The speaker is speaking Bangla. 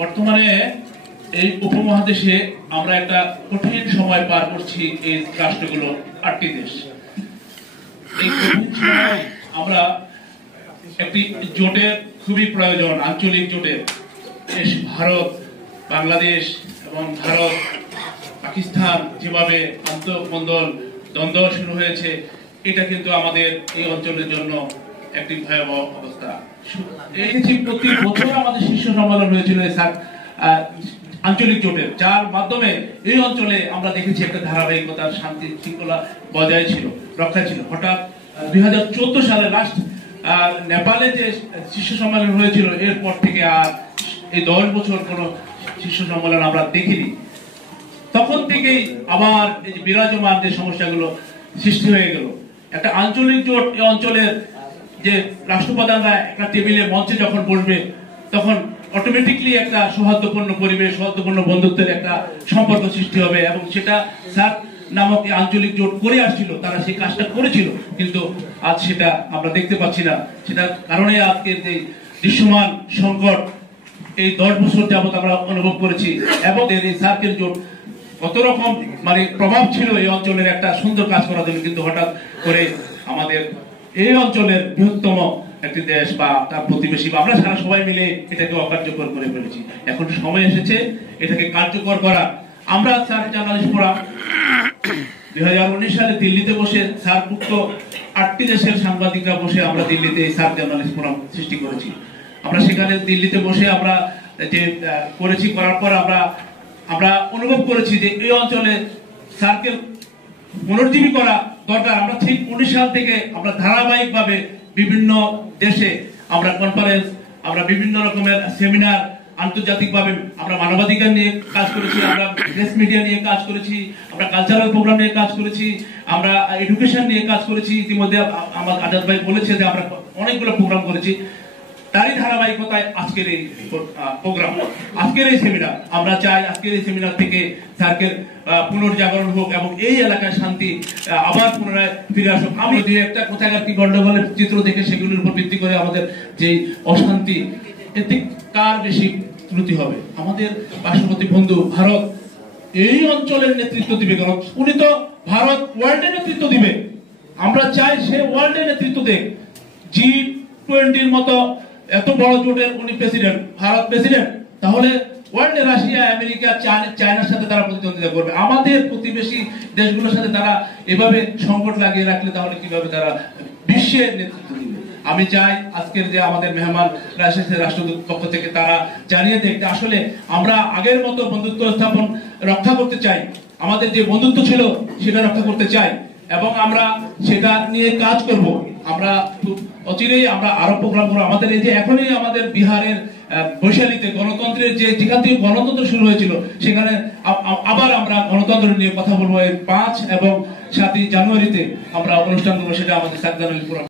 বর্তমানে এই উপমহাদেশে আমরা একটা কঠিন সময় পার করছি। এই রাষ্ট্রগুলো 8টি দেশ। এই কঠিন সময় আমরা একটি জোটের খুবই প্রয়োজন, আঞ্চলিক জোটের। ভারত, বাংলাদেশ এবং ভারত পাকিস্তান যেভাবে আন্তঃকন্দল দ্বন্দ্ব শুরু হয়েছে, এটা কিন্তু আমাদের এই অঞ্চলের জন্য একটি ভয়াবহ অবস্থা। প্রতি বছর আমাদের শীর্ষ সম্মেলন হয়েছিল আঞ্চলিক জোটের, যার মাধ্যমে এই অঞ্চলে আমরা দেখেছি একটা ধারাবাহিকতা, শান্তি শৃঙ্খলা বজায় ছিল, রক্ষা ছিল। হঠাৎ 2014 সালে লাস্ট নেপালে যে শীর্ষ সম্মেলন হয়েছিল, এরপর থেকে আর এই 10 বছর কোন শীর্ষ সম্মেলন আমরা দেখিনি। তখন থেকেই আবার এই বিরাজমান যে সমস্যাগুলো সৃষ্টি হয়ে গেল। একটা আঞ্চলিক জোট এই অঞ্চলের যে রাষ্ট্রপ্রধানরা একটা টেবিলে মঞ্চে যখন বসবে, তখন অটোমেটিকলি একটা সৌহার্দ্যপূর্ণ পরিবেশ, সৌহার্দ্যপূর্ণ বন্ধুত্বের একটা সম্পর্ক সৃষ্টি হবে। এবং সেটা সার্ক নামক আঞ্চলিক জোট করে আসছিল, তারা সেই কাজটা করেছিল, কিন্তু আজ সেটা আমরা দেখতে পাচ্ছি না। সেটার কারণে আজকে যে দৃশ্যমান সংকট এই 10 বছর যাবত আমরা অনুভব করেছি। এবং এই সার্কেল জোট কত রকম প্রভাব ছিল এই অঞ্চলের একটা সুন্দর কাজ করার জন্য, কিন্তু হঠাৎ করে আমাদের এই অঞ্চলের বৃহত্তম একটি দেশ বা তার প্রতিবেশী বা আমরা সারা সবাই মিলে এটাকে অকার্যকর করে ফেলেছি। এখন সময় এসেছে এটাকে কার্যকর করা। আমরা সার্ক জার্নালিস্ট ফোরাম 2019 সালে দিল্লিতে বসে সার্কভুক্ত 8টি দেশের সাংবাদিকরা বসে আমরা দিল্লিতে এই সার্ক জার্নালিস্ট ফোরাম সৃষ্টি করেছি। আমরা সেখানে দিল্লিতে বসে আমরা যে করেছি, করার পর আমরা অনুভব করেছি যে এই অঞ্চলে সার্কেল পুনর্জীবী করা দরকার। আমরা ঠিক 19 সাল থেকে আমরা ধারাবাহিক ভাবে বিভিন্ন দেশে আমরা কনফারেন্স, আমরা বিভিন্ন রকমের সেমিনার, আন্তর্জাতিক ভাবে আমরা মানবাধিকার নিয়ে কাজ করেছি, আমরা প্রেস মিডিয়া নিয়ে কাজ করেছি, আমরা কালচারাল প্রোগ্রাম নিয়ে কাজ করেছি, আমরা এডুকেশন নিয়ে কাজ করেছি। ইতিমধ্যে আমার আজাদ ভাই বলেছে যে আমরা অনেকগুলো প্রোগ্রাম করেছি। তারই ধারাবাহিকতায় আজকের এই প্রোগ্রাম, আজকের এই সেমিনার। আমরা চাই আজকের এই সেমিনার থেকে সার্কেল পুনর্জাগরণ হোক এবং এই এলাকায় শান্তি আবার পুনরায় ফিরে আসুক। আমি দুই একটা কোথাকার কি গন্ডগোলের চিত্র দেখে সেগুলোর উপর ভিত্তি করে আমাদের যে অশান্তি, এতে কার বেশি ত্রুটি হবে? আমাদের পার্শ্ববর্তী বন্ধু ভারত এই অঞ্চলের নেতৃত্ব দিবে, কারণ উনি তো ভারত ওয়ার্ল্ডের নেতৃত্ব দিবে। আমরা চাই সে ওয়ার্ল্ডের নেতৃত্ব দেখ। G20 মতো এত বড় জোটের উনি প্রেসিডেন্ট, ভারত প্রেসিডেন্ট, তাহলে ওয়ার্ল্ডে রাশিয়া, আমেরিকা, চায়নার সাথে তারা প্রতিদ্বন্দ্বিতা করবে। আমাদের প্রতিবেশী দেশগুলোর সাথে তারা এভাবে সংকট লাগিয়ে রাখলে তাহলে কিভাবে তারা বিশ্বের নেতৃত্ব দিবে? আমি চাই আজকের যে আমাদের মেহমান রাষ্ট্রদূত পক্ষ থেকে তারা জানিয়ে দেখতে আসলে আমরা আগের মতো বন্ধুত্ব স্থাপন রক্ষা করতে চাই, আমাদের যে বন্ধুত্ব ছিল সেটা রক্ষা করতে চাই এবং আমরা সেটা নিয়ে কাজ করব। আমরা অচিরেই আমরা আরো প্রোগ্রাম করবো। আমাদের এই যে এখনই আমাদের বিহারের বৈশালীতে গণতন্ত্রের যেখান থেকে গণতন্ত্র শুরু হয়েছিল, সেখানে আবার আমরা গণতন্ত্র নিয়ে কথা বলবো। 5 এবং 7 জানুয়ারিতে আমরা অনুষ্ঠান করবো, সেটা আমাদের সার্ক জার্নালিস্ট ফোরাম।